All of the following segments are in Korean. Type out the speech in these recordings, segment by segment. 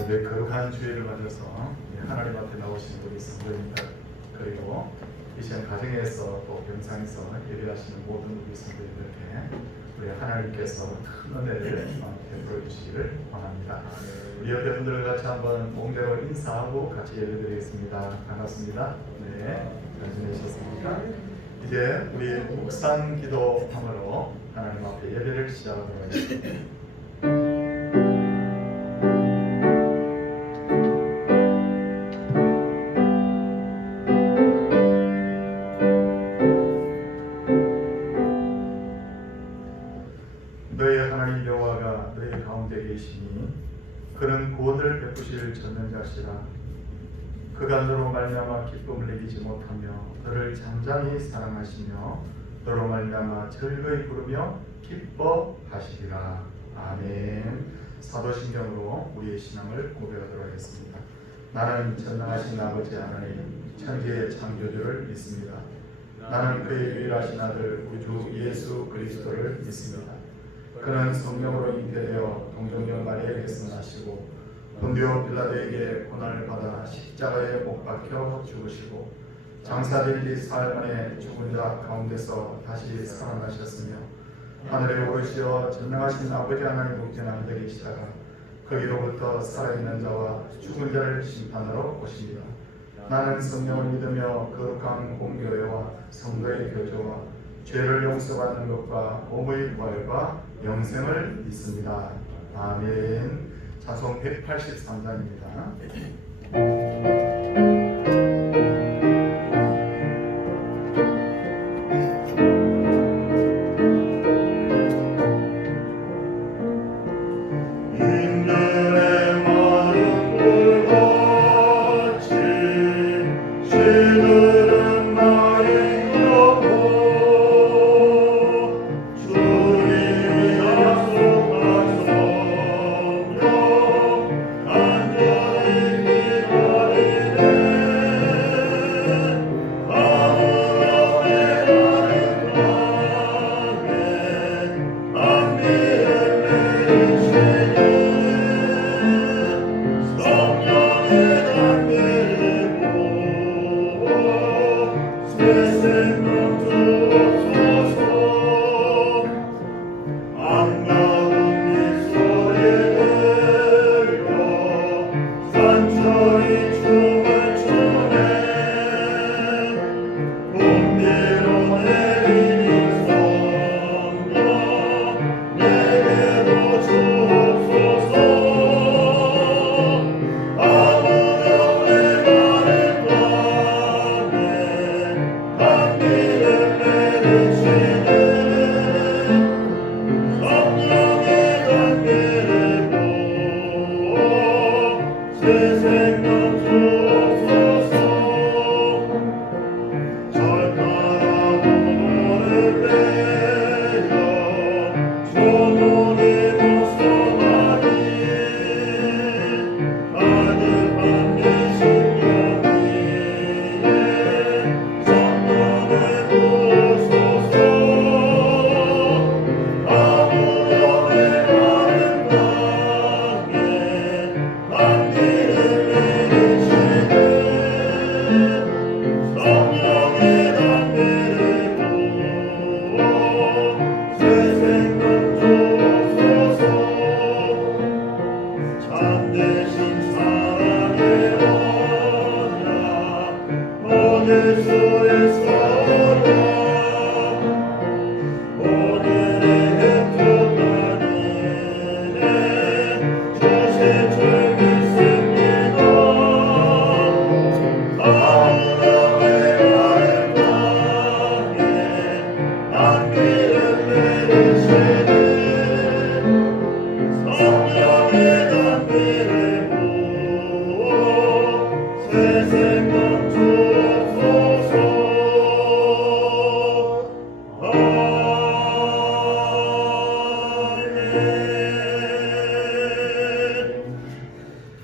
오늘 거룩한 주일을 맞아서 하나님 앞에 나오신 우리 성도님들, 그리고 이 시간 가정에서 또 병상에서 예배하시는 모든 우리 성도님들께 우리 하나님께서 큰 은혜를 베풀어 주시기를 원합니다. 우리 옆에 분들과 같이 한번 공대로 인사하고 같이 예배드리겠습니다. 반갑습니다. 네, 잘 지내셨습니까? 이제 우리 묵상 기도함으로 하나님 앞에 예배를 시작하도록 하겠습니다. 너의 하나님 여호와가 너의 가운데 계시니 그는 구원을 베푸실 전능자시라. 그가 너로 말미암아 기쁨을 이기지 못하며 너를 잠잠히 사랑하시며 너로 말미암아 즐거이 부르며 기뻐하시리라. 아멘. 사도신경으로 우리의 신앙을 고백하도록 하겠습니다. 나는 전능하신 아버지 하나님 천지의 창조주를 믿습니다. 나는 그의 유일하신 아들 우리 주 예수 그리스도를 믿습니다. 그는 성령으로 잉태되어 동정녀 마리아에게서 나시고 본디오 빌라도에게 고난을 받아 십자가에 못 박혀 죽으시고 장사된 지 사흘 만에 죽은 자 가운데서 다시 살아나셨으며 하늘에 오르시어 전능하신 아버지 하나님 우편에 앉아 계시다가 거기로부터 살아있는 자와 죽은 자를 심판하러 오십니다. 나는 성령을 믿으며 거룩한 공교회와 성도의 교제와 죄를 용서받는 것과 몸의 부활과 영생을 믿습니다. 아멘. 찬송 183장입니다.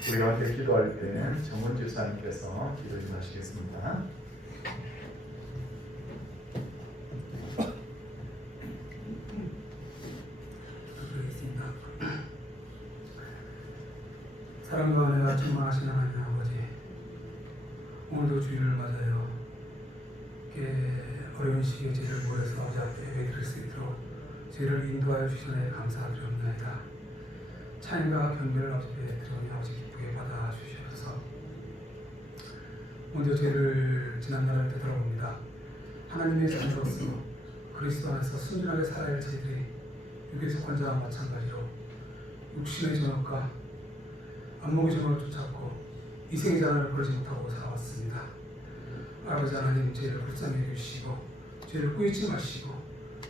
우리가 함께 기도할 때 정은주 사님께서 기도 좀 하시겠습니다. 사랑과 은혜가 충만하신 하나님 아버지, 오늘도 주일을 맞아요. 어려운 시기에 저희를 모여서 아버지 앞에 예배드릴 수 있도록 저희를 인도하여 주시니 감사드립니다. 찬양과 경배를 아버지 앞에 드리니 아버지 기쁘게 받아주시옵소서. 먼저 저희를 지난날을 되돌아봅니다. 하나님의 자녀로서 그리스도 안에서 순전하게 살아야 할 저희들이 육의 권자와 마찬가지로 육신의 전업과 안목의 전업을 쫓았고 이생의 자녀를 부르지 못하고 살아왔습니다. 아버지 하나님, 저희를 불쌍히 여기시고 저희를 꾸짖지 마시고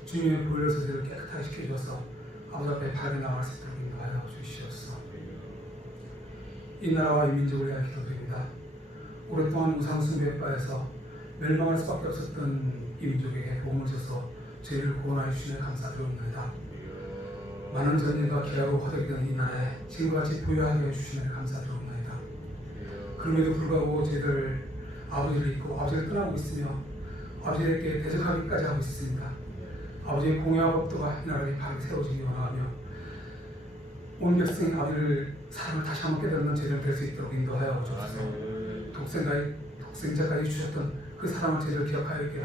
주님의 보혈로서 저희를 깨끗하게 시켜주셔서 아버지 앞에 바르게 나갈 수 있도록 인도하여 주시옵소서. 이 나라와 이 민족을 위하여 기도드립니다. 오랫동안 우상 숭배에 빠져서 멸망할 수밖에 없었던 이 민족에게 도움을 줘서 저희를 구원하여 주시니 감사드립니다. 많은 전쟁과 기라로 허덕이던 이 나라에 지금과 같이 부유하게 해주시니 감사드립니다. 그럼에도 불구하고 저희들 아버지를 잊고 아버지를 떠나고 있으며 아버지에게 대적하기까지 하고 있습니다. 아버지의 공의와 법도가 이 나라에 바르게 세워지기 원하며 온 백성이 아버지를 사랑을 다시 한번 깨닫는 저희들 될 수 있도록 인도하여 주옵소서. 독생자까지 주셨던 그 사랑을 저희들 기억하게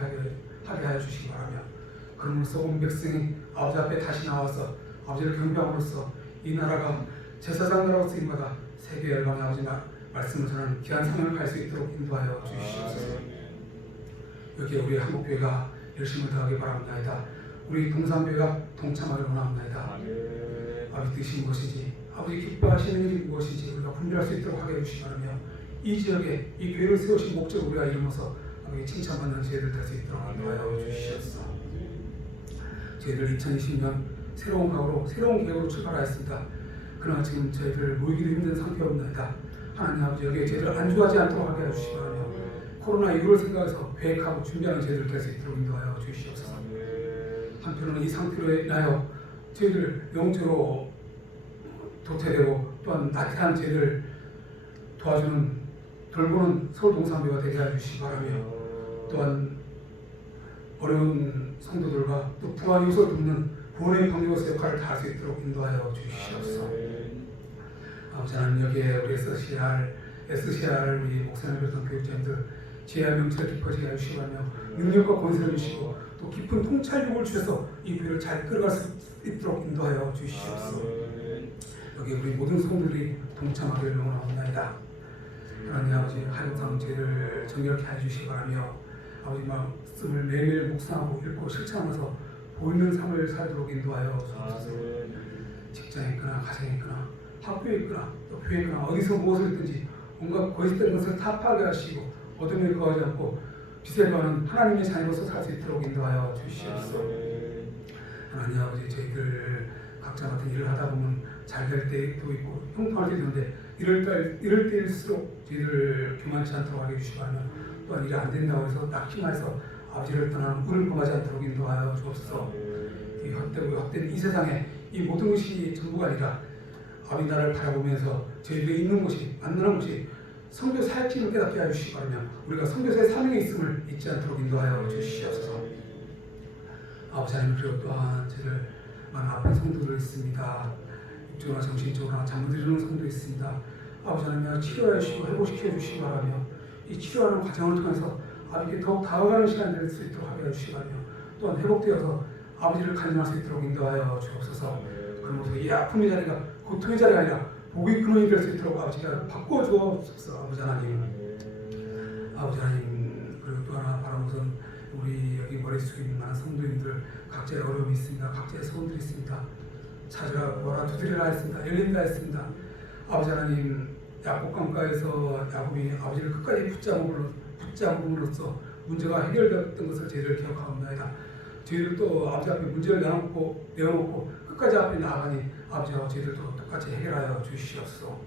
하게 하여 주시기 바라며, 그러므로써 온 백성이 아버지 앞에 다시 나와서 아버지를 경배함으로써 이 나라가 제사장 나라로 쓰임마다 세계 열방의 아버지 말씀을 전하는 귀한 삶을 갈 수 있도록 인도하여 주시옵소서. 여기에 우리 한국교회가 열심을 다하기 바랍니다. 우리 동산교회가 동참하길 원합니다. 아버지 뜻이 무엇인지, 아버지 기뻐하시는 일이 무엇인지 우리가 분별할 수 있도록 하게 해주시기 바라며, 이 지역에 이 교회를 세우신 목적을 우리가 이루면서 아버지 칭찬받는 저희들 될 수 있도록 인도하여 주시옵소서. 저희들 2020년 새로운 각오로 새로운 계획으로 출발하였습니다. 그러나 지금 저희들 모이기도 힘든 상태입니다. 하나님 아버지, 여기에 저희들 안주하지 않도록 하게 해주시기 바라며, 코로나19를 생각해서 계획하고 준비하는 저희들 될 수 있도록 인도하여 주시옵소서. 한편으로는 이 상태로 인하여 저희들 영적으로 도태되고 또한 나태한 저희들 도와주는 돌보는 서울 동산교회가 되게 해주시기 바라며, 또한 어려운 성도들과 또 부활 요소를 돕는 구원의 방주로서 역할을 다할 수 있도록 인도하여 주시옵소서. 아버지 하나님, 여기에 우리 SCR 우리 목사님 비롯한 교육자님들 지혜와 명철을 깊어지게 해주시기 바라며, 능력과 권세를 주시고 또 깊은 통찰력을 주셔서 이 교회를 잘 끌어갈 수 있도록 인도하여 주시옵소서. 여기 우리 모든 성도들이 동참하기를 원합니다. 하나님 아버지, 하루상 저희를 정결케 해주시기 바라며, 아버지 말씀을 매일매일 묵상하고 읽고 실천하면서 보이는 삶을 살도록 인도하여 주옵소서. 직장에 있거나 가정에 있거나 학교에 있거나 또 교회에 있거나 어디서 무엇을 했든지 온갖 거짓된 것을 다 파괴하시고 어둠에 거하지 않고 빛에 거하는 하나님의 자녀로서 살 수 있도록 인도하여 주시옵소서. 하나님 아버지, 저희들 각자 같은 일을 하다 보면 잘 될 때도 있고 형통할 때도 있는데 이럴 때일수록 저희들 교만치 않도록 하게 해주시기 바라며, 또한 일이 안 된다고 해서 낙심해서 아버지를 떠나는 물을 범하지 않도록 인도하여 주옵소서. 이 헛된 이 세상에 이 모든 것이 전부가 아니라 아버지 나라를 바라보면서 저희들이 있는 곳이 만나는 곳이 선교 사역팀을 깨닫게 하여 주시기 바라며, 우리가 선교사의 사명에 있음을 잊지 않도록 인도하여 주시옵소서. 아버지 하나님, 그리고 또한 저희들 많은 아픈 성도들 있습니다. 육적으로나 정신적으로나 잠못 이루는 성도 있습니다. 아버지 하나님, 치료하여 주시고 회복시켜 주시기 바라며, 이 치료하는 과정을 통해서 아버지께 더욱 다가가는 시간 될 수 있도록 하게 해주시기 바라며, 또한 회복되어서 아버지를 간증할 수 있도록 인도하여 주옵소서. 그러면서 이 아픔의 자리가 고통의 자리가 아니라 복의 근원이 될 수 있도록 아버지가 바꾸어 주옵소서. 아버지 하나님, 아버지 하나님, 그리고 또 하나 바라는 것은 우리 여기 머리 숙여 있는 많은 성도님들 각자의 어려움이 있습니다. 각자의 소원들이 있습니다. 찾으라 구하라 두드리라 했습니다. 열린다 했습니다. 아버지 하나님, 야곱 강가에서 야곱이 아버지를 끝까지 붙잡음으로써 문제가 해결되었던 것을 저희들 기억합니다. 저희들도 아버지 앞에 문제를 내어놓고 끝까지 앞에 나아가니 아버지와 저희들도 똑같이 해결하여 주시옵소서.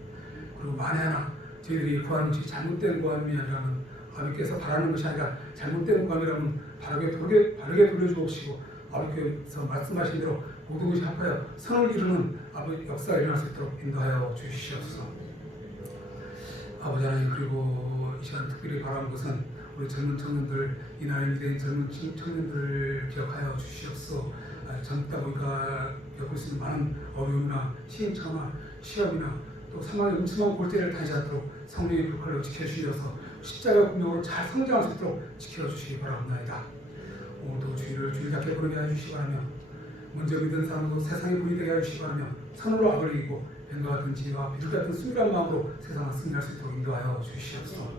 그리고 만에 하나 저희들이 구하는 것이 잘못된 구함이 아니라면, 아버지께서 바라는 것이 아니라 잘못된 구함이라면 바르게 돌려주옵시고, 아버지께서 말씀하신 대로 모든 것이 합하여 선을 이루는 아버지 역사가 일어날 수 있도록 인도하여 주시옵소서. 아버지 하나님, 그리고 이 시간 특별히 바라는 것은 우리 젊은 청년들, 이 나이 미래인 젊은 청년들을 기억하여 주시옵소서. 젊다 보니까 겪을 수 있는 많은 어려움이나 시행착오나 시험이나 또 사망의 음침한 골대를 다니지 않도록 성령의 불칼로 지켜주셔서 십자가 분명으로 잘 성장할 수 있도록 지켜주시기 바랍니다. 오늘도 주의를 주일답게 부르게 해주시기 바라며 먼저 믿은 사람도 세상의 분이 되게 해주시기 바라며 선으로 악을 이기고 뱀과 같은 지혜와 비둘기 같은 순결한 마음으로 세상을 승리할 수 있도록 인도하여 주시옵소서.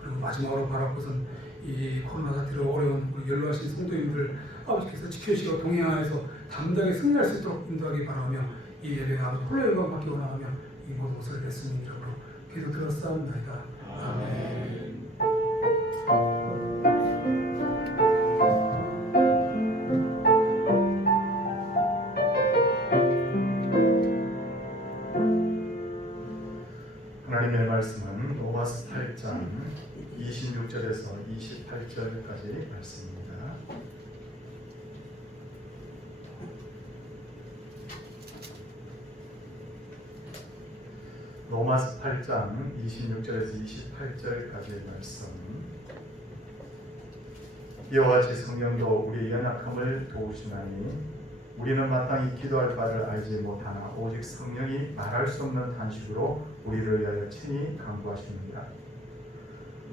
그리고 마지막으로 바라보선 이 코로나 사태로 어려운 우리 연로하신 성도님들 아버지께서 지켜주시고 동행하여서 담대하게 승리할 수 있도록 인도하기 바라며 이 예배에 아버지 홀로 영광 받기 원하며 이 모든 것을 예수님 이름으로 기도 드렸사옵나이다. 아멘. 하나님의 말씀은 로마서 8장 26절에서 28절까지 말씀입니다. 로마서 8장 26절에서 28절까지의 말씀. 이와 같이 성령도 우리의 연약함을 도우시나니 우리는 마땅히 기도할 바를 알지 못하나 오직 성령이 말할 수 없는 탄식으로 우리를 위하여 친히 간구하십니다.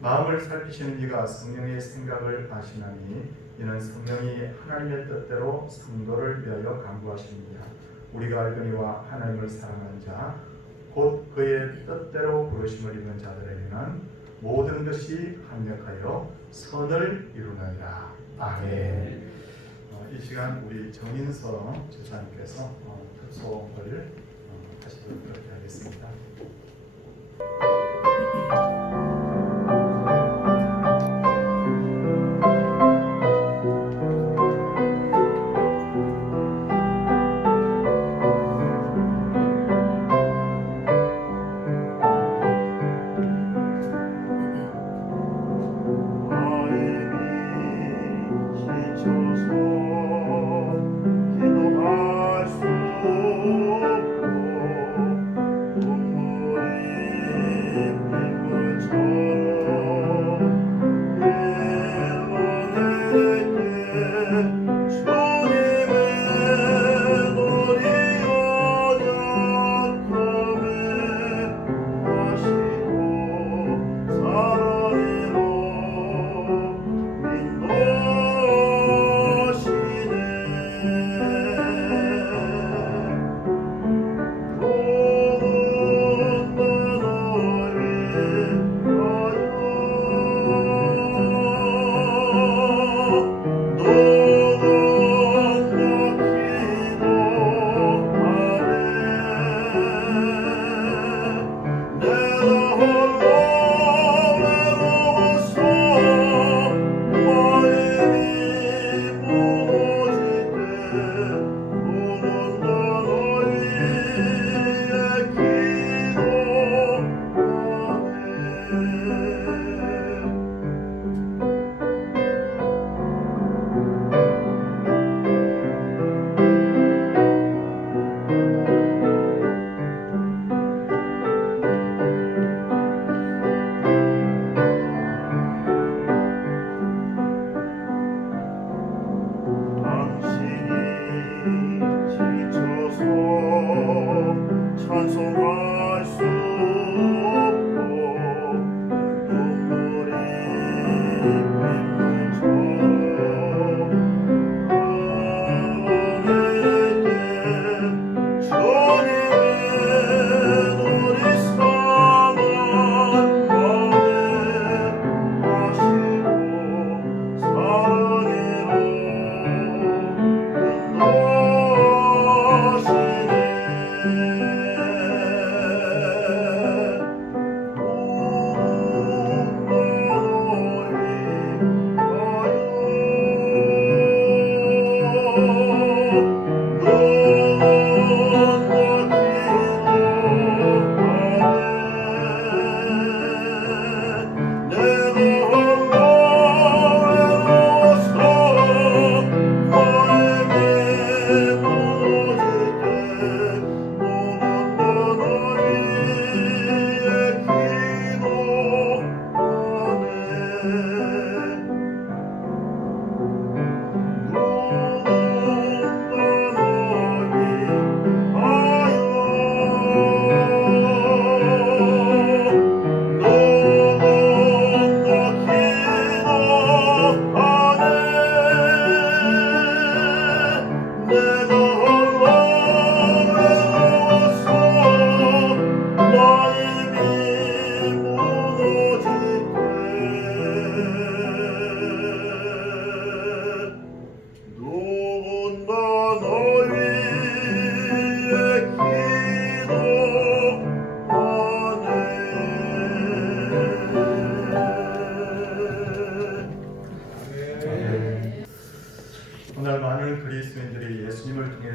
마음을 살피시는 이가 성령의 생각을 아시나니 이는 성령이 하나님의 뜻대로 성도를 위하여 간구하십니다. 우리가 알거니와 하나님을 사랑하는 자 곧 그의 뜻대로 부르심을 입은 자들에게는 모든 것이 합력하여 선을 이루느니라. 아멘. 이 시간 우리 정인서 제사님께서 특송을 하시도록 그렇게 하겠습니다.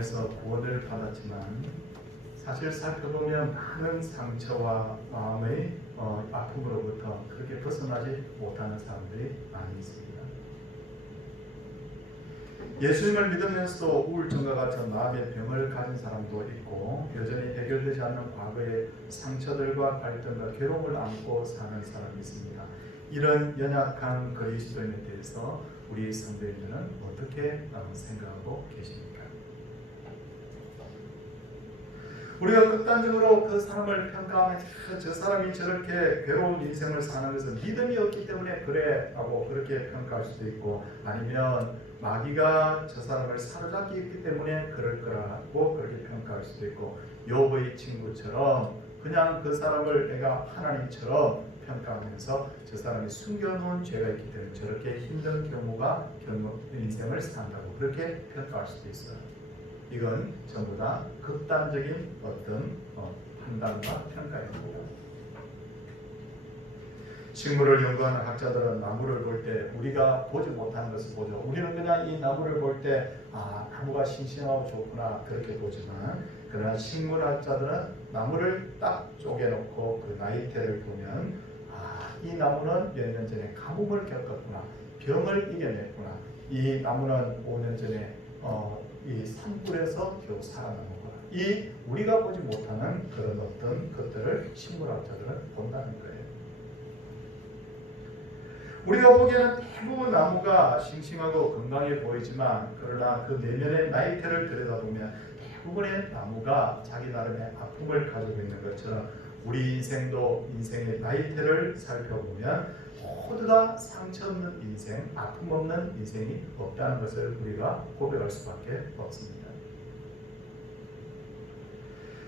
통해서 구원을 받았지만 사실 살펴보면 많은 상처와 마음의 아픔으로부터 그렇게 벗어나지 못하는 사람들이 많이 있습니다. 예수님을 믿으면서도 우울증과 같은 마음의 병을 가진 사람도 있고 여전히 해결되지 않는 과거의 상처들과 갈등과 괴로움을 안고 사는 사람이 있습니다. 이런 연약한 그리스도인에 대해서 우리 성도님들은 어떻게 생각하고 계십니까? 우리가 극단적으로 그 사람을 평가하면 저 사람이 저렇게 괴로운 인생을 사는 것은 믿음이 없기 때문에 그래 하고 그렇게 평가할 수도 있고, 아니면 마귀가 저 사람을 사로잡기 있기 때문에 그럴 거라고 그렇게 평가할 수도 있고, 욥의 친구처럼 그냥 그 사람을 내가 하나님처럼 평가하면서 저 사람이 숨겨놓은 죄가 있기 때문에 저렇게 힘든 인생을 산다고 그렇게 평가할 수도 있어요. 이건 전부 다 극단적인 어떤 판단과 평가입니다. 식물을 연구하는 학자들은 나무를 볼 때 우리가 보지 못하는 것을 보죠. 우리는 그냥 이 나무를 볼 때 나무가 싱싱하고 좋구나 그렇게 보지만, 그러나 식물학자들은 나무를 딱 쪼개놓고 그 나이테를 보면 이 나무는 몇 년 전에 가뭄을 겪었구나, 병을 이겨냈구나, 이 나무는 5년 전에 이 산불에서 겨우 살아남았구나, 이 우리가 보지 못하는 그런 어떤 것들을 식물학자들은 본다는 거예요. 우리가 보기에는 대부분 나무가 싱싱하고 건강해 보이지만, 그러나 그 내면의 나이테를 들여다보면 대부분의 나무가 자기 나름의 아픔을 가지고 있는 것처럼 우리 인생도 인생의 나이테를 살펴보면 모두 다 상처 없는 인생, 아픔 없는 인생이 없다는 것을 우리가 고백할 수밖에 없습니다.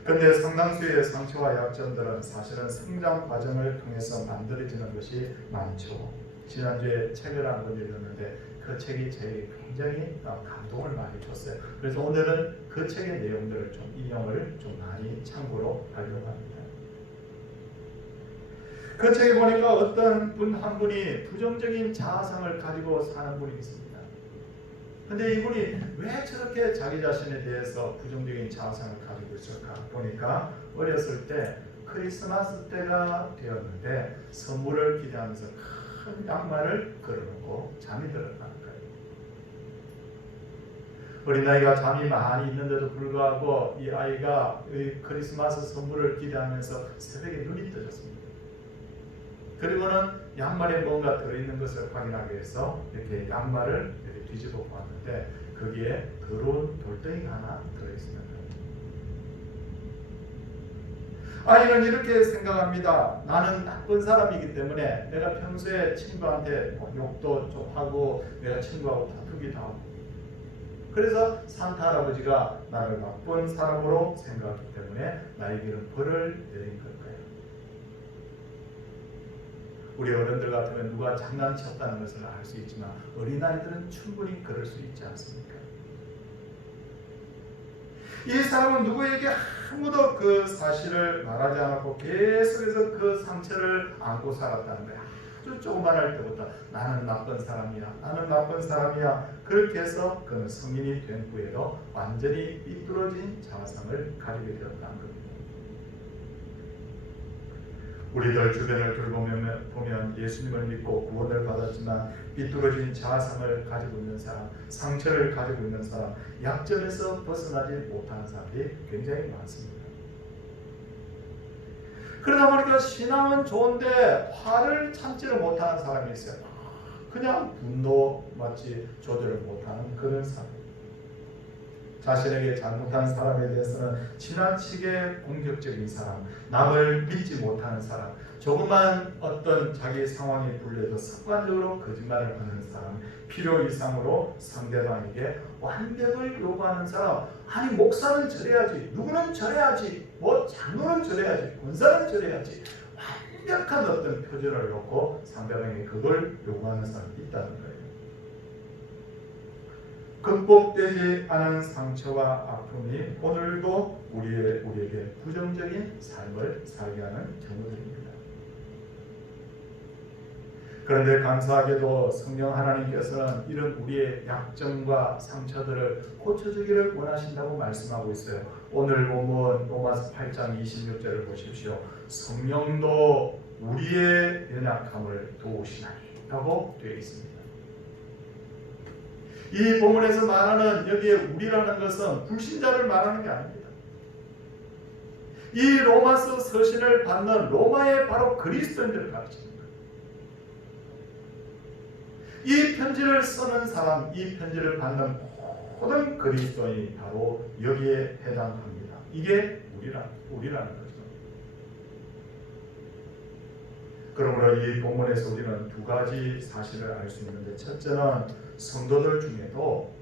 그런데 상당수의 상처와 약점들은 사실은 성장 과정을 통해서 만들어지는 것이 많죠. 지난주에 책을 한 권 읽었는데 그 책이 제게 굉장히 감동을 많이 줬어요. 그래서 오늘은 그 책의 내용들을 좀 인용을 좀 많이 참고로 하려고 합니다. 그 책에 보니까 어떤 분 한 분이 부정적인 자아상을 가지고 사는 분이 있습니다. 근데 이분이 왜 저렇게 자기 자신에 대해서 부정적인 자아상을 가지고 있을까 보니까, 어렸을 때 크리스마스 때가 되었는데 선물을 기대하면서 큰 양말을 걸어놓고 잠이 들었다는 거예요. 어린아이가 잠이 많이 있는데도 불구하고 이 아이가 이 크리스마스 선물을 기대하면서 새벽에 눈이 떠졌습니다. 그리고는 양말에 뭔가 들어있는 것을 확인하기 위해서 이렇게 양말을 이렇게 뒤집어 보았는데 거기에 더러운 돌덩이가 하나 들어있습니다. 아이는 이렇게 생각합니다. 나는 나쁜 사람이기 때문에 내가 평소에 친구한테 욕도 좀 하고 내가 친구하고 다투기도 하고, 그래서 산타 할아버지가 나를 나쁜 사람으로 생각하기 때문에 나에게는 벌을 내린 걸 거예요. 우리 어른들 같으면 누가 장난쳤다는 것을 알 수 있지만 어린아이들은 충분히 그럴 수 있지 않습니까? 이 사람은 누구에게 아무도 그 사실을 말하지 않았고 계속해서 그 상처를 안고 살았다는 거야. 아주 조그만할 때부터 나는 나쁜 사람이야, 나는 나쁜 사람이야. 그렇게 해서 그는 성인이 된 후에도 완전히 삐뚤어진 자아상을 가지게 되었다는 겁니다. 우리들 주변을 돌보면 예수님을 믿고 구원을 받았지만 삐뚤어진 자아상을 가지고 있는 사람, 상처를 가지고 있는 사람, 약점에서 벗어나지 못하는 사람들이 굉장히 많습니다. 그러다 보니까 신앙은 좋은데 화를 참지를 못하는 사람이 있어요. 그냥 분노 마치 조절을 못하는 그런 사람. 자신에게 잘못한 사람에 대해서는 지나치게 공격적인 사람, 남을 믿지 못하는 사람, 조그만 어떤 자기 상황이 불려도 습관적으로 거짓말을 하는 사람, 필요 이상으로 상대방에게 완벽을 요구하는 사람. 아니 목사는 저래야지, 누구는 저래야지, 장로는 저래야지, 권사는 저래야지, 완벽한 어떤 표준을 놓고 상대방에게 그걸 요구하는 사람이 있다는 거예요. 극복되지 않은 상처와 아픔이 오늘도 우리에게 부정적인 삶을 살게 하는 경우들입니다. 그런데 감사하게도 성령 하나님께서는 이런 우리의 약점과 상처들을 고쳐주기를 원하신다고 말씀하고 있어요. 오늘 본문 로마서 8장 26절을 보십시오. 성령도 우리의 연약함을 도우시나니 라고 되어 있습니다. 이 본문에서 말하는 여기에 우리라는 것은 불신자를 말하는 게 아닙니다. 이 로마서 서신을 받는 로마의 바로 그리스도인들을 가르칩니다. 이 편지를 쓰는 사람, 이 편지를 받는 모든 그리스도인이 바로 여기에 해당합니다. 이게 우리라는 거죠. 그러므로 이 본문에서 우리는 두 가지 사실을 알 수 있는데, 첫째는 성도들 중에도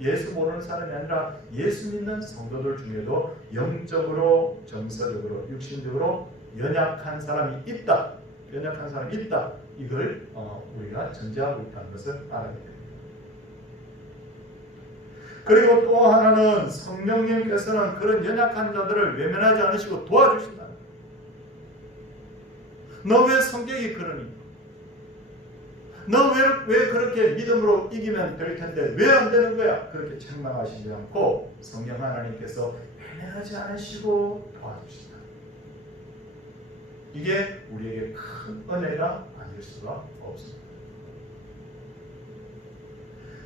예수 모르는 사람이 아니라 예수 믿는 성도들 중에도 영적으로, 정서적으로, 육신적으로 연약한 사람이 있다. 이걸 우리가 전제하고 있다는 것을 알아야 됩니다. 그리고 또 하나는 성령님께서는 그런 연약한 자들을 외면하지 않으시고 도와주신다. 너 왜 성격이 그러니? 너 왜 그렇게 믿음으로 이기면 될 텐데 왜 안 되는 거야? 그렇게 책망하시지 않고 성령 하나님께서 외면하지 않으시고 도와주신다. 이게 우리에게 큰 은혜가 아닐 수가 없습니다.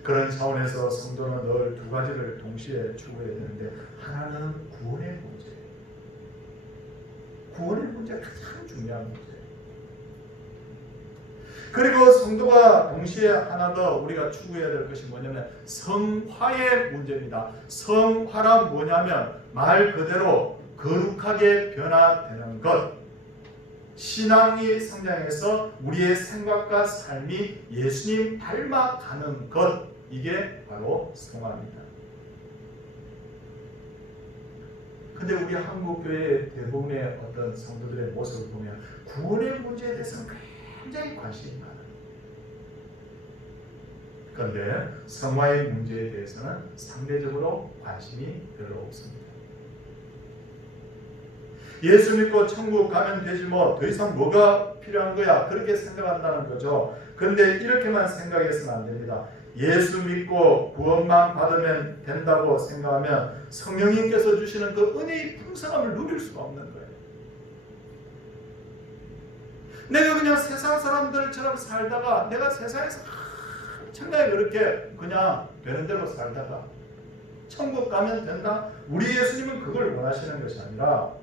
그런 차원에서 성도는 늘 두 가지를 동시에 추구해야 되는데, 하나는 구원의 문제예요. 구원의 문제가 가장 중요한 문제예요. 그리고 성도가 동시에 하나 더 우리가 추구해야 될 것이 뭐냐면 성화의 문제입니다. 성화란 뭐냐면 말 그대로 거룩하게 변화되는 것. 신앙이 성장해서 우리의 생각과 삶이 예수님 닮아가는 것, 이게 바로 성화입니다. 근데 우리 한국교회 대부분의 어떤 성도들의 모습을 보면 구원의 문제에 대해서는 굉장히 관심이 많아요. 그런데 성화의 문제에 대해서는 상대적으로 관심이 별로 없습니다. 예수 믿고 천국 가면 되지 뭐 더 이상 뭐가 필요한 거야, 그렇게 생각한다는 거죠. 그런데 이렇게만 생각해서는 안 됩니다. 예수 믿고 구원만 받으면 된다고 생각하면 성령님께서 주시는 그 은혜의 풍성함을 누릴 수가 없는 거예요. 내가 그냥 세상 사람들처럼 살다가 내가 세상에서 엄청나게 그렇게 그냥 되는 대로 살다가 천국 가면 된다? 우리 예수님은 그걸 원하시는 것이 아니라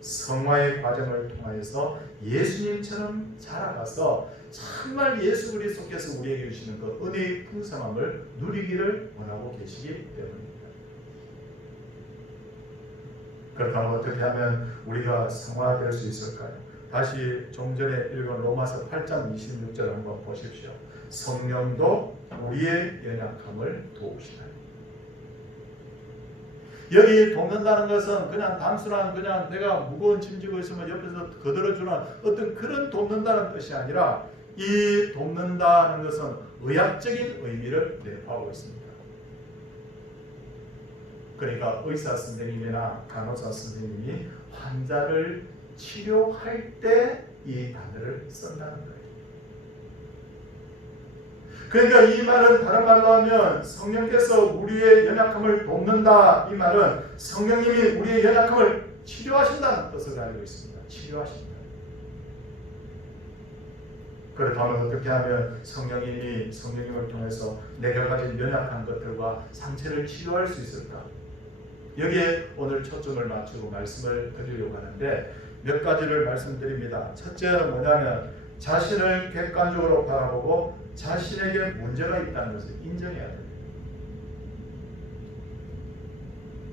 성화의 과정을 통해서 예수님처럼 자라가서 정말 예수 그리스도께서 우리에게 주시는 그 은혜의 풍성함을 누리기를 원하고 계시기 때문입니다. 그렇다면 어떻게 하면 우리가 성화될 수 있을까요? 다시 좀 전에 읽은 로마서 8장 26절 한번 보십시오. 성령도 우리의 연약함을 도우시나니. 여기 돕는다는 것은 그냥 단순한 그냥 내가 무거운 짐 지고 있으면 옆에서 거들어주는 어떤 그런 돕는다는 뜻이 아니라, 이 돕는다는 것은 의학적인 의미를 내포하고 있습니다. 그러니까 의사 선생님이나 간호사 선생님이 환자를 치료할 때 이 단어를 쓴다는 거예요. 그러니까 이 말은 다른 말로 하면 성령께서 우리의 연약함을 돕는다, 이 말은 성령님이 우리의 연약함을 치료하신다는 뜻을 가지고 있습니다. 치료하신다. 그렇다면 어떻게 하면 성령님을 통해서 내가 가진 연약한 것들과 상처를 치료할 수 있을까? 여기에 오늘 초점을 맞추고 말씀을 드리려고 하는데 몇 가지를 말씀드립니다. 첫째는 뭐냐면 자신을 객관적으로 바라보고 자신에게 문제가 있다는 것을 인정해야 됩니다.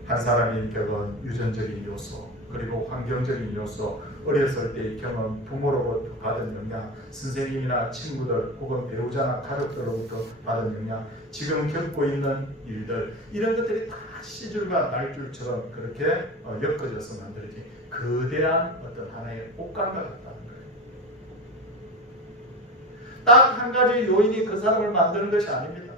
한 사람의 인격은 유전적인 요소, 그리고 환경적인 요소, 어렸을 때의 경험, 부모로부터 받은 영향, 선생님이나 친구들 혹은 배우자나 가족들로부터 받은 영향, 지금 겪고 있는 일들, 이런 것들이 다 시줄과 날줄처럼 그렇게 엮어져서 만들어진 거대한 어떤 하나의 옷감과 같다는 거예요. 딱 한 가지 요인이 그 사람을 만드는 것이 아닙니다.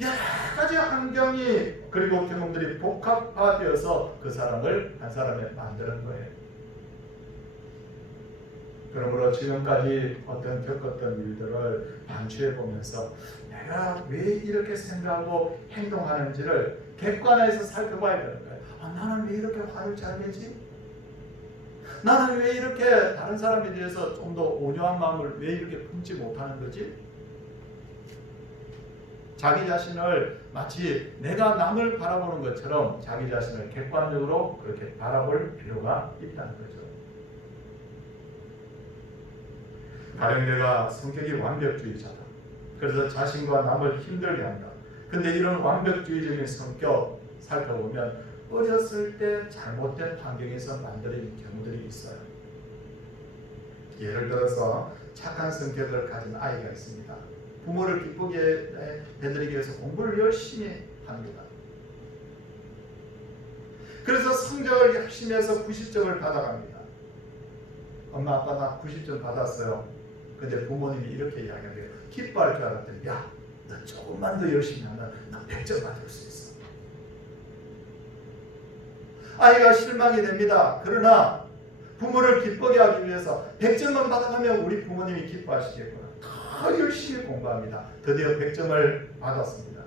여러 가지 환경이 그리고 경험들이 복합화되어서 그 사람을 한 사람에 만드는 거예요. 그러므로 지금까지 어떤 겪었던 일들을 반추해 보면서 내가 왜 이렇게 생각하고 행동하는지를 객관해서 살펴봐야 되는 거예요. 나는 왜 이렇게 화를 잘 내지? 나는 왜 이렇게 다른 사람에 대해서 좀 더 온유한 마음을 왜 이렇게 품지 못하는 거지? 자기 자신을 마치 내가 남을 바라보는 것처럼 자기 자신을 객관적으로 그렇게 바라볼 필요가 있다는 거죠. 가령 내가 성격이 완벽주의자다. 그래서 자신과 남을 힘들게 한다. 근데 이런 완벽주의적인 성격 살펴보면 어렸을 때 잘못된 환경에서 만들어진 경우들이 있어요. 예를 들어서 착한 성격을 가진 아이가 있습니다. 부모를 기쁘게 해드리기 위해서 공부를 열심히 합니다. 그래서 성적을 열심히 해서 90점을 받아갑니다. 엄마 아빠 나 90점 받았어요. 근데 부모님이 이렇게 이야기해요. 기뻐할 줄 알았더니 야, 너 조금만 더 열심히 하면 너 100점 받을 수 있어. 아이가 실망이 됩니다. 그러나 부모를 기쁘게 하기 위해서 100점만 받아가면 우리 부모님이 기뻐하시겠구나. 더 열심히 공부합니다. 드디어 100점을 받았습니다.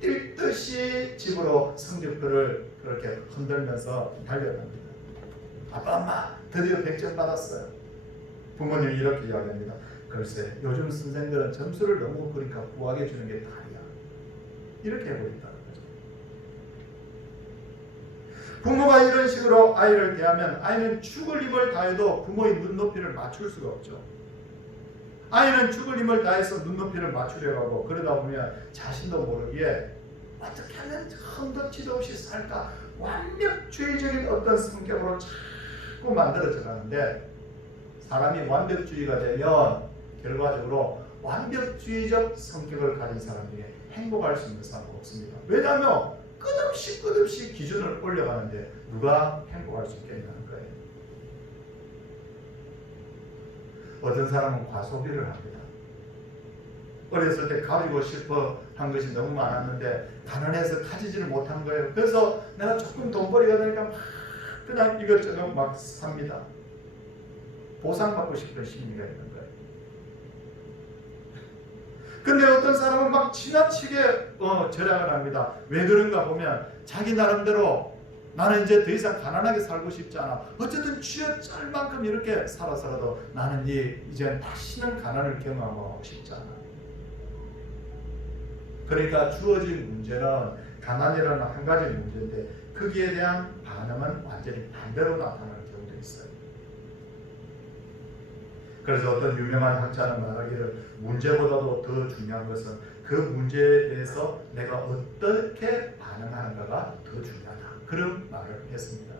뛸 듯이 집으로 성적표를 그렇게 흔들면서 달려갑니다. 아빠 엄마 드디어 100점 받았어요. 부모님이 이렇게 이야기합니다. 글쎄 요즘 선생들은 점수를 너무 그러니까 구하게 주는 게 다야. 이렇게 해버린다는 거죠. 부모가 이런 식으로 아이를 대하면 아이는 죽을 힘을 다해도 부모의 눈높이를 맞출 수가 없죠. 아이는 죽을 힘을 다해서 눈높이를 맞추려고 하고 그러다 보면 자신도 모르기에 어떻게 하면 흠덕지도 없이 살까 완벽주의적인 어떤 성격으로 자꾸 만들어져 가는데 사람이 완벽주의가 되면 결과적으로 완벽주의적 성격을 가진 사람 중에 행복할 수 있는 사람은 없습니다. 왜냐하면 끝없이 기준을 올려가는데 누가 행복할 수 있겠냐는 거예요. 어떤 사람은 과소비를 합니다. 어렸을 때 가지고 싶어 한 것이 너무 많았는데 가난해서 가지지를 못한 거예요. 그래서 내가 조금 돈벌이가 되니까 막 그냥 이것저것 막 삽니다. 보상받고 싶은 심리가 있는 거예요. 근데 어떤 사람은 막 지나치게 절약을 합니다. 왜 그런가 보면 자기 나름대로 나는 이제 더 이상 가난하게 살고 싶지 않아. 어쨌든 쥐어짤 만큼 이렇게 살아서라도 나는 이제 다시는 가난을 경험하고 싶지 않아. 그러니까 주어진 문제는 가난이라는 한 가지 문제인데 거기에 대한 반응은 완전히 반대로 나타나는 경우도 있어요. 그래서 어떤 유명한 학자는 말하기를 문제보다도 더 중요한 것은 그 문제에 대해서 내가 어떻게 반응하는가가 더 중요하다. 그런 말을 했습니다.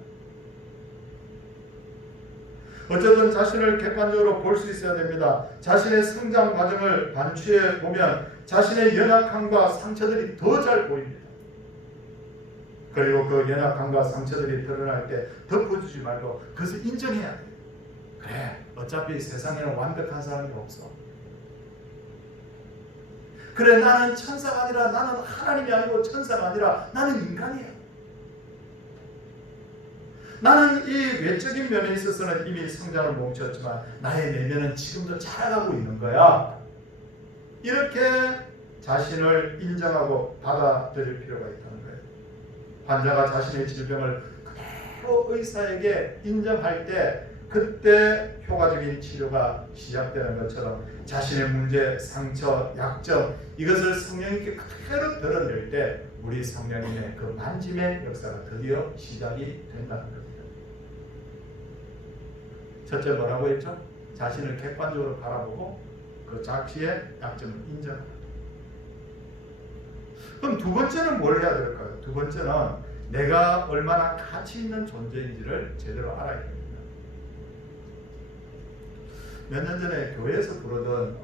어쨌든 자신을 객관적으로 볼 수 있어야 됩니다. 자신의 성장 과정을 반추해 보면 자신의 연약함과 상처들이 더 잘 보입니다. 그리고 그 연약함과 상처들이 드러날 때 덮어주지 말고 그것을 인정해야 돼요. 그래, 어차피 세상에는 완벽한 사람이 없어. 그래, 나는 천사가 아니라 나는 하나님이 아니고 천사가 아니라 나는 인간이야. 나는 이 외적인 면에 있어서는 이미 성장을 멈췄지만 나의 내면은 지금도 자라가고 있는 거야. 이렇게 자신을 인정하고 받아들일 필요가 있다는 거예요. 환자가 자신의 질병을 그대로 의사에게 인정할 때 그때 효과적인 치료가 시작되는 것처럼 자신의 문제, 상처, 약점 이것을 성령님께 그대로 드러낼 때 우리 성령님의 그 만짐의 역사가 드디어 시작이 된다는 겁니다. 첫째 뭐라고 했죠? 자신을 객관적으로 바라보고 그 자신의 약점을 인정하라. 그럼 두 번째는 뭘 해야 될까요? 두 번째는 내가 얼마나 가치 있는 존재인지를 제대로 알아야 됩니다. 몇 년 전에 교회에서 부르던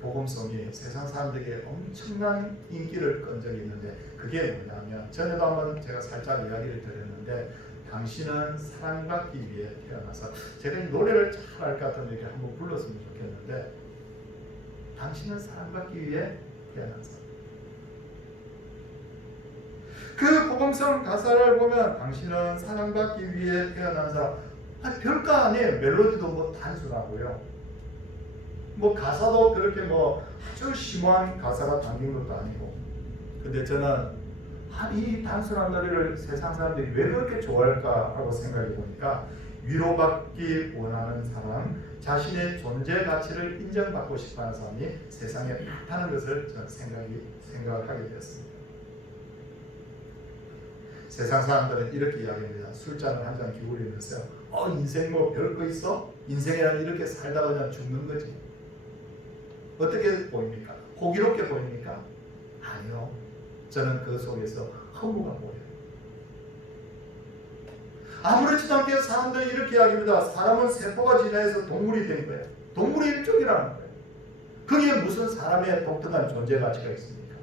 복음송이 세상 사람들에게 엄청난 인기를 끈 적이 있는데 그게 뭐냐면 전에도 한번 제가 살짝 이야기를 드렸는데 당신은 사랑받기 위해 태어나서 제가 이 노래를 잘 알 것 같으면 이렇게 한번 불렀으면 좋겠는데 당신은 사랑받기 위해 태어나서 그 복음성 가사를 보면 당신은 사랑받기 위해 태어난 사람 별거 아니에요. 멜로디도 뭐 단순하고요. 뭐 가사도 그렇게 뭐 아주 심오한 가사가 담긴 것도 아니고. 근데 저는 이 단순한 노래를 세상 사람들이 왜 그렇게 좋아할까 하고 생각해 보니까 위로받기 원하는 사람, 자신의 존재 가치를 인정받고 싶어하는 사람이 세상에 많다는 것을 저는 생각하게 되었습니다. 세상 사람들은 이렇게 이야기합니다. 술잔을 한 잔 기울이면서 인생 뭐 별거 있어? 인생이란 이렇게 살다가 그냥 죽는 거지. 어떻게 보입니까? 호기롭게 보입니까? 아니요. 저는 그 속에서 허무가 보여요. 아무렇지도 않게 사람들이 이렇게 이야기합니다. 사람은 세포가 진화해서 동물이 된 거예요. 동물의 일종이라는 거예요. 거기에 무슨 사람의 독특한 존재 가치가 있습니까?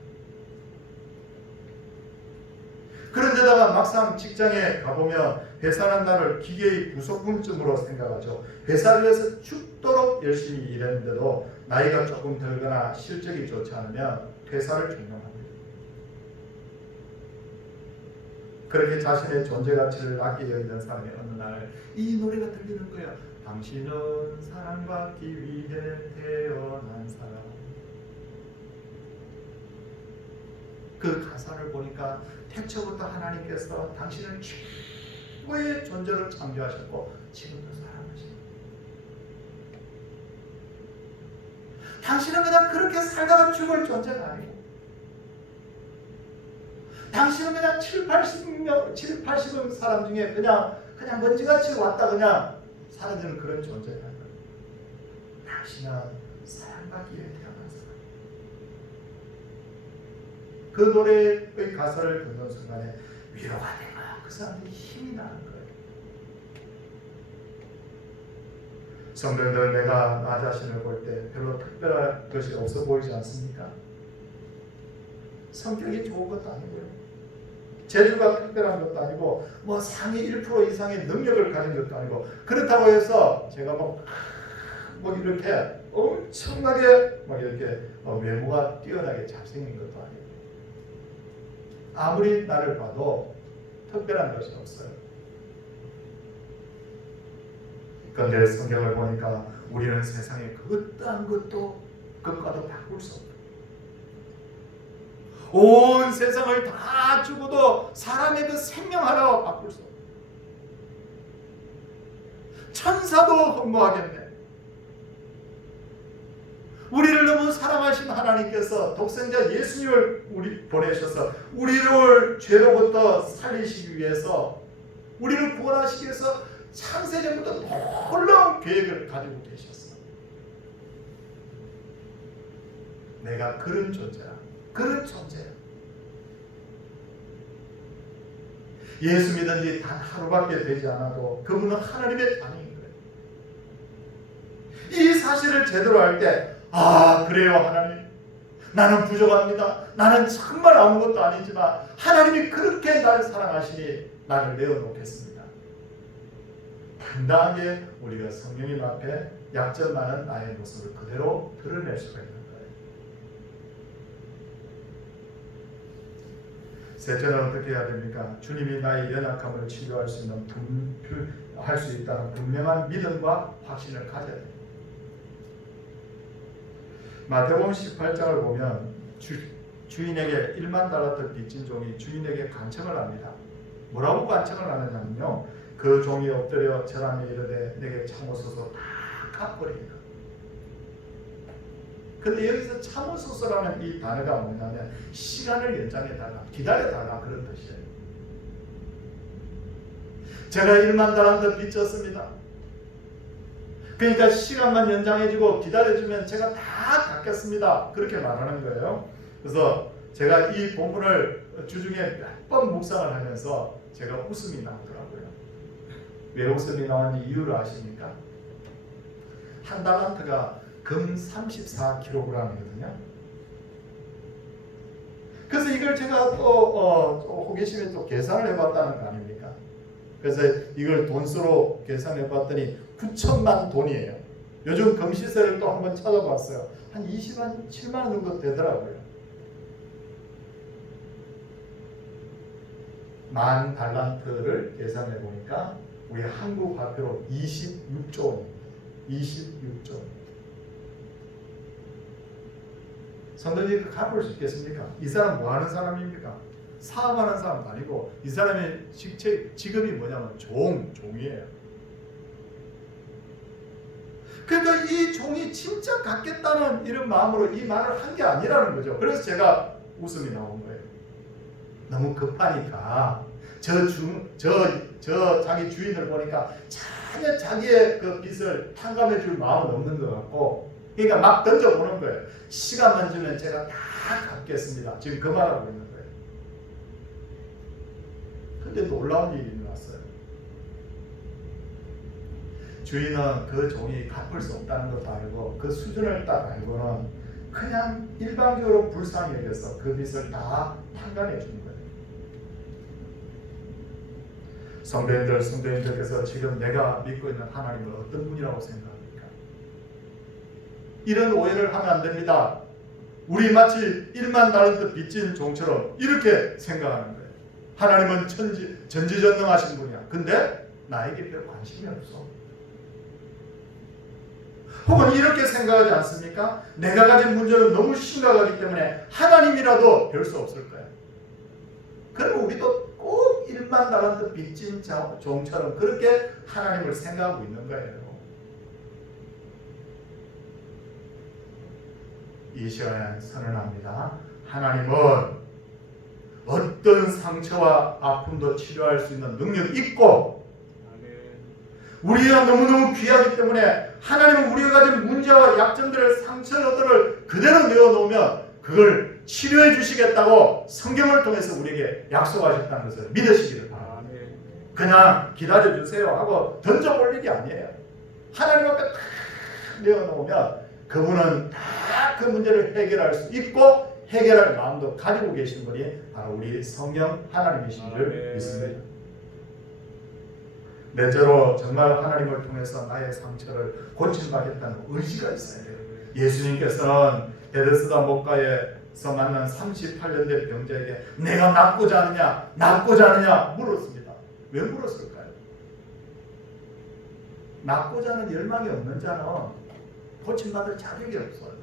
그런데다가 막상 직장에 가보면 회사는 나를 기계의 부속품쯤으로 생각하죠. 회사를 위해서 죽도록 열심히 일했는데도 나이가 조금 들거나 실적이 좋지 않으면 회사를 종용합니다. 그렇게 자신의 존재 가치를 낮게 여기는 사람이 어느 날 이 노래가 들리는 거예요. 당신은 사랑받기 위해 태어난 사람. 그 가사를 보니까 태초부터 하나님께서 당신을 최고의 존재로 창조하셨고 지금도 사랑하십니다. 당신은 그냥 그렇게 살다가 죽을 존재가 아니고 당신은 그냥 70은 사람 중에 그냥 먼지같이 왔다 그냥 사라지는 그런 존재가 아니고 당신은 사랑받기 위해 태어난 사람. 그 노래의 가사를 듣는 순간에 위로가 된 거야. 그 사람들이 힘이 나는 거예요. 성도들, 내가 나 자신을 볼 때 별로 특별한 것이 없어 보이지 않습니까? 성격이 좋은 것도 아니고요. 재주가 특별한 것도 아니고 뭐 상위 1% 이상의 능력을 가진 것도 아니고 그렇다고 해서 제가 뭐 이렇게 엄청나게 막 이렇게 외모가 뛰어나게 잘생긴 것도 아니고 아무리 나를 봐도 특별한 것이 없어요. 그런데 성경을 보니까 우리는 세상에 그 어떠한 것도 그것과도 바꿀 수 없다. 온 세상을 다 주고도 사람의 그 생명 하나와 바꿀 수 없다. 천사도 흠모하겠네. 우리를 너무 사랑하신 하나님께서 독생자 예수님을 보내셔서 우리를 죄로부터 살리시기 위해서 우리를 구원하시기 위해서 창세전부터 놀라운 계획을 가지고 계셨어. 내가 그런 존재야. 그런 존재야. 예수 믿은 지 단 하루밖에 되지 않아도 그분은 하나님의 자녀인 거예요. 이 사실을 제대로 알 때 그래요 하나님. 나는 부족합니다. 나는 정말 아무것도 아니지만 하나님이 그렇게 나를 사랑하시니 나를 내어놓겠습니다. 당당하게 우리가 성령님 앞에 약점 많은 나의 모습을 그대로 드러낼 수가 있는 거예요. 셋째는 어떻게 해야 됩니까? 주님이 나의 연약함을 치료할 수 있는 할 수 있다는 분명한 믿음과 확신을 가져야 됩니다. 마태복음 18장을 보면 주인에게 1만 달란트 빚진 종이 주인에게 간청을 합니다. 뭐라고 간청을 하느냐면요, 그 종이 엎드려 절하며 이르되 내게 참으소서 다 갚으리이다. 근데 여기서 참으소서라는 이 단어가 뭐냐면 시간을 연장해달라, 기다려달라 그런 뜻이에요. 제가 1만 달란트 빚졌습니다. 그러니까 시간만 연장해주고 기다려주면 제가 다 갚겠습니다. 그렇게 말하는 거예요. 그래서 제가 이 본문을 주중에 몇 번 묵상을 하면서 제가 웃음이 나오더라고요. 왜 웃음이 나왔는지 이유를 아십니까? 한 달란트가 금 34kg이거든요. 그래서 이걸 제가 또 호기심에 또 계산을 해봤다는 거 아닙니까? 그래서 이걸 돈수로 계산해봤더니 9천만 돈이에요. 요즘 금시세를 또 한번 찾아봤어요. 한 27만 원 정도 되더라고요. 만 달란트를 계산해 보니까 우리 한국 화폐로 26조 26조. 성도님 그 갚을 수 있겠습니까? 이 사람 뭐 하는 사람입니까? 사업하는 사람도 아니고 이 사람의 직업이 뭐냐면 종이에요. 그러니까 이 종이 진짜 갚겠다는 이런 마음으로 이 말을 한 게 아니라는 거죠. 그래서 제가 웃음이 나온 거예요. 너무 급하니까 저 자기 주인을 보니까 전혀 자기의 그 빚을 탕감해 줄 마음은 없는 것 같고, 그러니까 막 던져보는 거예요. 시간만 주면 제가 다 갚겠습니다. 지금 그 말하고 있는 거예요. 근데 놀라운 일이 났어요. 주인은 그 종이 갚을 수 없다는 것도 알고 그 수준을 딱 알고는 그냥 일방적으로 불쌍히 여겨서 그 빚을 다 탕감해 주는 거예요. 성도님들께서 지금 내가 믿고 있는 하나님을 어떤 분이라고 생각합니까? 이런 오해를 하면 안 됩니다. 우리 마치 1만 달란트 빚진 종처럼 이렇게 생각하는 거예요. 하나님은 전지전능하신 분이야. 근데 나에게 별 관심이 없어. 혹은 이렇게 생각하지 않습니까? 내가 가진 문제는 너무 심각하기 때문에 하나님이라도 별 수 없을 거야. 그럼 우리도 꼭 1만 달란트 빚진 종처럼 그렇게 하나님을 생각하고 있는 거예요. 이 시간에 선언합니다. 하나님은 어떤 상처와 아픔도 치료할 수 있는 능력이 있고, 우리가 너무너무 귀하기 때문에 하나님은 우리가 가진 문제와 약점들을, 상처들을 그대로 내어놓으면 그걸 치료해 주시겠다고 성경을 통해서 우리에게 약속하셨다는 것을 믿으시기를 바랍니다. 그냥 기다려 주세요 하고 던져볼 일이 아니에요. 하나님 앞에 딱 내어놓으면 그분은 다 그 문제를 해결할 수 있고 해결할 마음도 가지고 계신 분이 바로 우리 성령 하나님이신 줄 믿습니다. 넷째로 정말 하나님을 통해서 나의 상처를 고침받겠다는 의지가 있어야 돼요. 예수님께서는 베데스다 목가에서 만난 38년 된 병자에게 내가 낫고자 하느냐 물었습니다. 왜 물었을까요? 낫고자 하는 열망이 없는 자는 고침받을 자격이 없어요.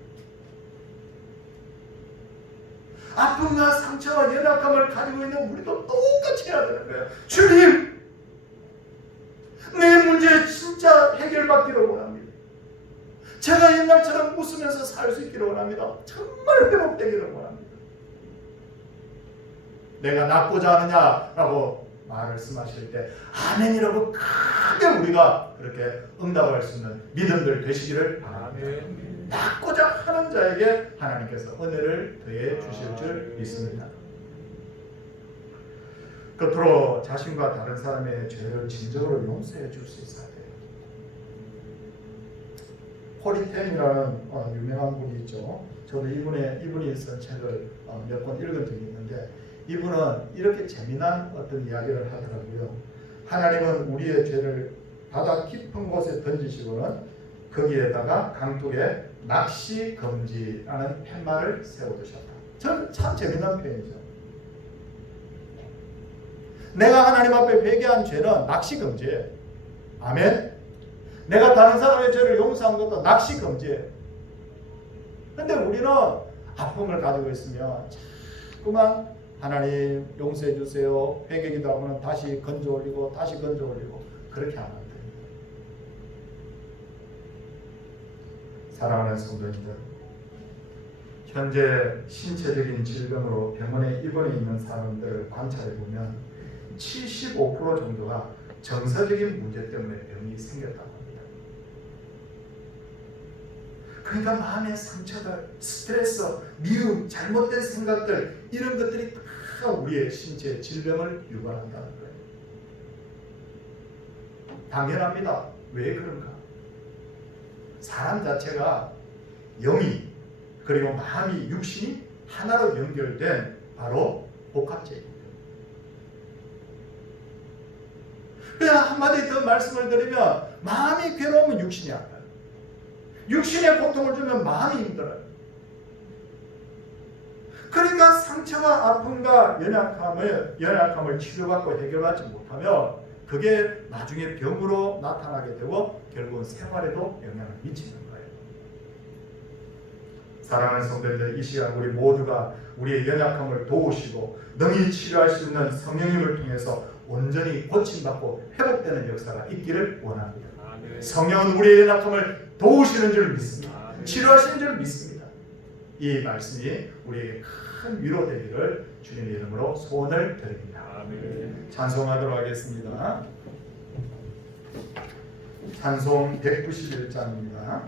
아픔과 상처와 연약함을 가지고 있는 우리도 똑같이 해야 되는 거예요. 주님, 내 문제 진짜 해결받기를 원합니다. 제가 옛날처럼 웃으면서 살 수 있기를 원합니다. 정말 회복되기를 원합니다. 내가 낫고자 하느냐라고 말씀하실 때 아멘이라고 크게 우리가 그렇게 응답할 수 있는 믿음들 되시기를 바랍니다. 낫고자 하는 자에게 하나님께서 은혜를 더해 주실 줄 믿습니다. 끝으로 자신과 다른 사람의 죄를 진정으로 용서해 줄 수 있어야 돼요. 호리템이라는 유명한 분이 있죠. 저도 이분이 쓴 책을 몇 권 읽은 적이 있는데, 이분은 이렇게 재미난 어떤 이야기를 하더라고요. 하나님은 우리의 죄를 바다 깊은 곳에 던지시고는 거기에다가 강둑에 낚시 금지라는 팻말을 세워두셨다. 저는 참 재미난 표현이죠. 내가 하나님 앞에 회개한 죄는 낚시 금지예요. 아멘. 내가 다른 사람의 죄를 용서한 것도 낚시 금지예요. 근데 우리는 아픔을 가지고 있으면 자꾸만 하나님 용서해 주세요, 회개기도 하면 다시 건져 올리고 다시 건져 올리고 그렇게 하면 안 됩니다. 사랑하는 성도님들, 현재 신체적인 질병으로 병원에 입원해 있는 사람들을 관찰해 보면 75% 정도가 정서적인 문제 때문에 병이 생겼다고 합니다. 그러니까 마음의 상처들, 스트레스, 미움, 잘못된 생각들, 이런 것들이 다 우리의 신체 질병을 유발한다는 거예요. 당연합니다. 왜 그런가? 사람 자체가 영이, 그리고 마음이, 육신이 하나로 연결된 바로 복합체입니다. 그냥 한마디 더 말씀을 드리면, 마음이 괴로우면 육신이 아파요. 육신에 고통을 주면 마음이 힘들어요. 그러니까 상처와 아픔과 연약함을 치료받고 해결받지 못하면 그게 나중에 병으로 나타나게 되고 결국은 생활에도 영향을 미치는 거예요. 사랑하는 성도들, 이 시간 우리 모두가 우리의 연약함을 도우시고 능히 치료할 수 있는 성령님을 통해서 온전히 고침받고 회복되는 역사가 있기를 원합니다. 성령은 우리의 연약함을 도우시는 줄 믿습니다. 치료하시는 줄 믿습니다. 이 말씀이 우리에게 큰 위로 되기를 주님의 이름으로 소원을 드립니다. 찬송하도록 하겠습니다. 찬송 191장입니다.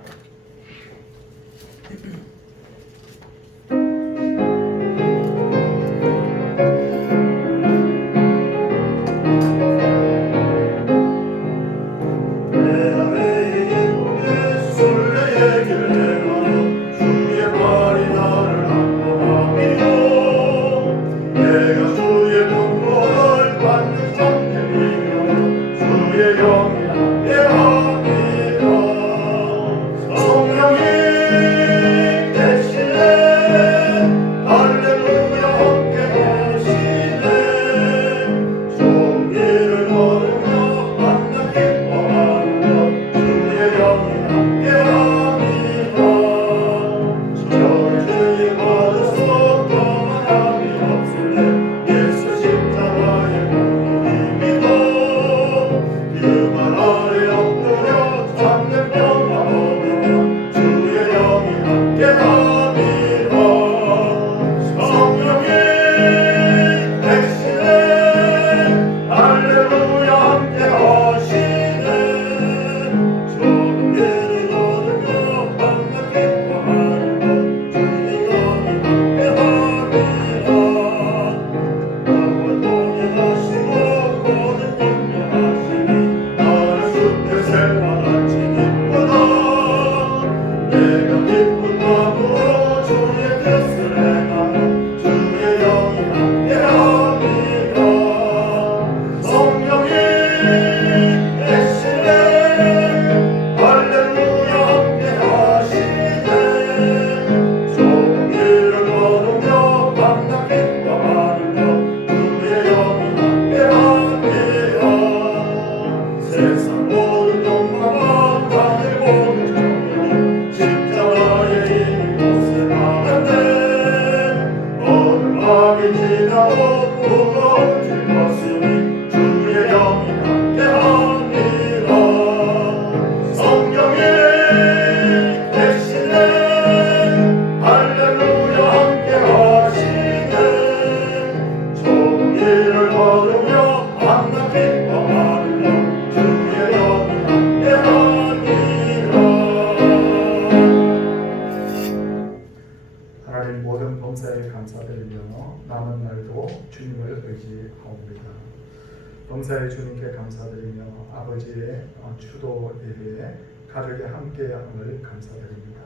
범사의 주님께 감사드리며 아버지의 추도 예배에 가족이 함께함을 감사드립니다.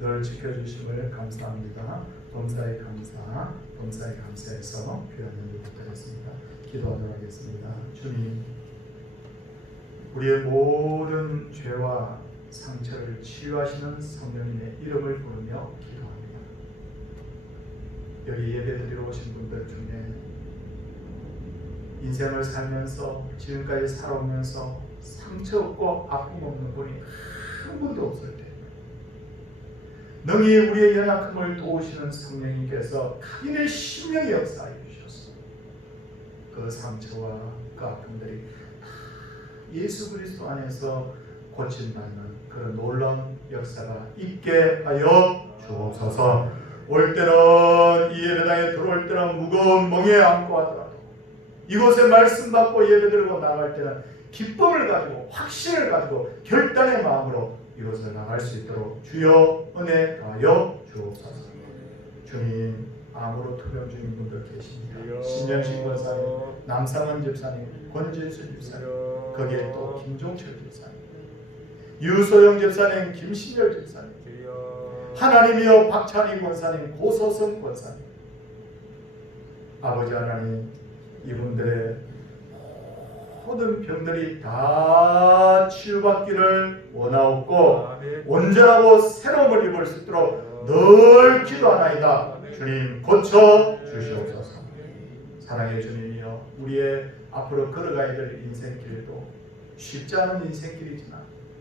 늘 지켜주심을 감사합니다. 범사의 감사, 범사의 감사에서 귀한 일을 부탁했습니다. 기도하도록 하겠습니다. 주님, 우리의 모든 죄와 상처를 치유하시는 성령님의 이름을 부르며 기도합니다. 여기 예배드리러 오신 분들 중에 인생을 살면서 지금까지 살아오면서 상처 없고 아픔 없는 분이 한 분도 없을 때 능히 우리의 연약함을 도우시는 성령님께서 각인의 심령의 역사에 주셔서 그 상처와 그 아픔들이 예수 그리스도 안에서 고침받는 그런 놀라운 역사가 있게 하여 주옵소서. 올 때는 이 예배당에 들어올 때는 무거운 멍에 안고 하더라도 이곳에 말씀 받고 예배드리고 나갈 때는 기쁨을 가지고 확신을 가지고 결단의 마음으로 이곳에 나갈 수 있도록 주여 은혜 더하여 주옵소서. 주님, 암으로 투병 중인 분들 계십니다. 신정식 권사님, 남상원 집사님, 권진수 집사님, 거기에 또 김종철 집사님, 유소영 집사님, 김신열 집사님, 하나님이여 박찬희 권사님, 고소성 권사님, 아버지 하나님, 이분들의 모든 병들이 다 치유받기를 원하옵고 온전하고 새로움을 입을 수 있도록 늘 기도하나이다. 주님 고쳐 주시옵소서. 사랑의 주님이여, 우리의 앞으로 걸어가야 될 인생길도 쉽지 않은 인생길이지만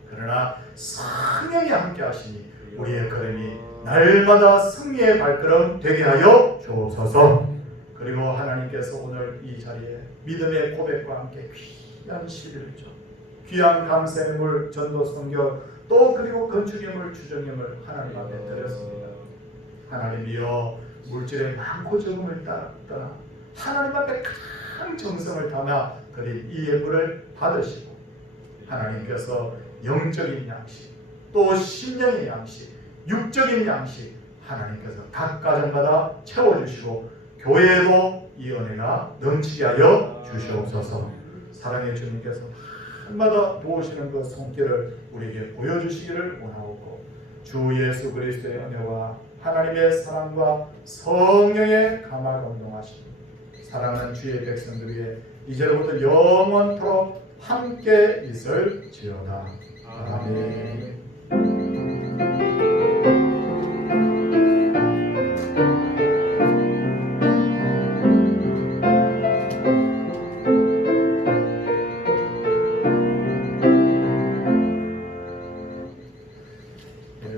그러나 성령이 함께 하시니 우리의 걸음이 날마다 승리의 발걸음 되게 하여 주옵소서. 그리고 하나님께서 오늘 이 자리에 믿음의 고백과 함께 귀한 시를 귀한 감사의 전도 성경 또 그리고 건축예물 주정예물 하나님 앞에 드렸습니다. 하나님이여 물질의 많고 적음을 떠나 하나님 앞에 큰 정성을 담아 드린 이 예물을 받으시고 하나님께서 영적인 양식 또 심령의 양식 육적인 양식 하나님께서 각 가정마다 채워주시고 교회에도 이 은혜가 넘치게 하여 주시옵소서. 사랑의 주님께서 날마다 도우시는 그 손길을 우리에게 보여주시기를 원하옵고 주 예수 그리스도의 은혜와 하나님의 사랑과 성령의 감화 감동하심 사랑하는 주의 백성들 위해 이제로부터 영원토록 함께 있을지어다. 아멘.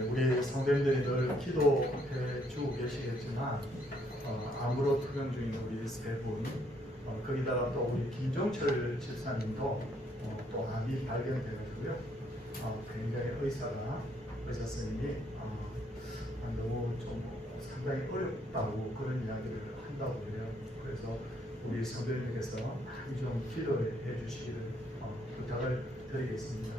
우리 성도님들이 늘 기도해 주고 계시겠지만 암으로 투병 중인 우리 세 분 거기다가 또 우리 김종철 집사님도 또 암이 발견돼가지고요 굉장히 의사 선생님이 너무 좀 상당히 어렵다고 그런 이야기를 한다고 해요. 그래서 우리 성도님께서 많이 좀 기도해 주시기를 부탁을 드리겠습니다.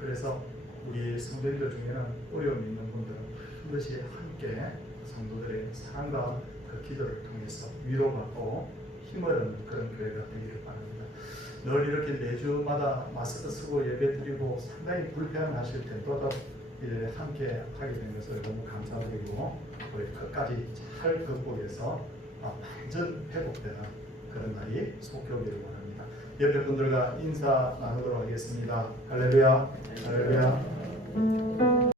그래서 우리 성도님들 중에는 어려움이 있는 분들은 반드시 함께 성도들의 사랑과 그 기도를 통해서 위로받고 힘을 얻는 그런 교회가 되기를 바랍니다. 늘 이렇게 매주마다 마스크 쓰고 예배 드리고 상당히 불편하실 텐데도 함께 하게 된 것을 너무 감사드리고 우리 끝까지 잘 극복해서 완전 회복되는 그런 날이 속히 오기를 원합니다. 옆에 분들과 인사 나누도록 하겠습니다. 할렐루야. 할렐루야.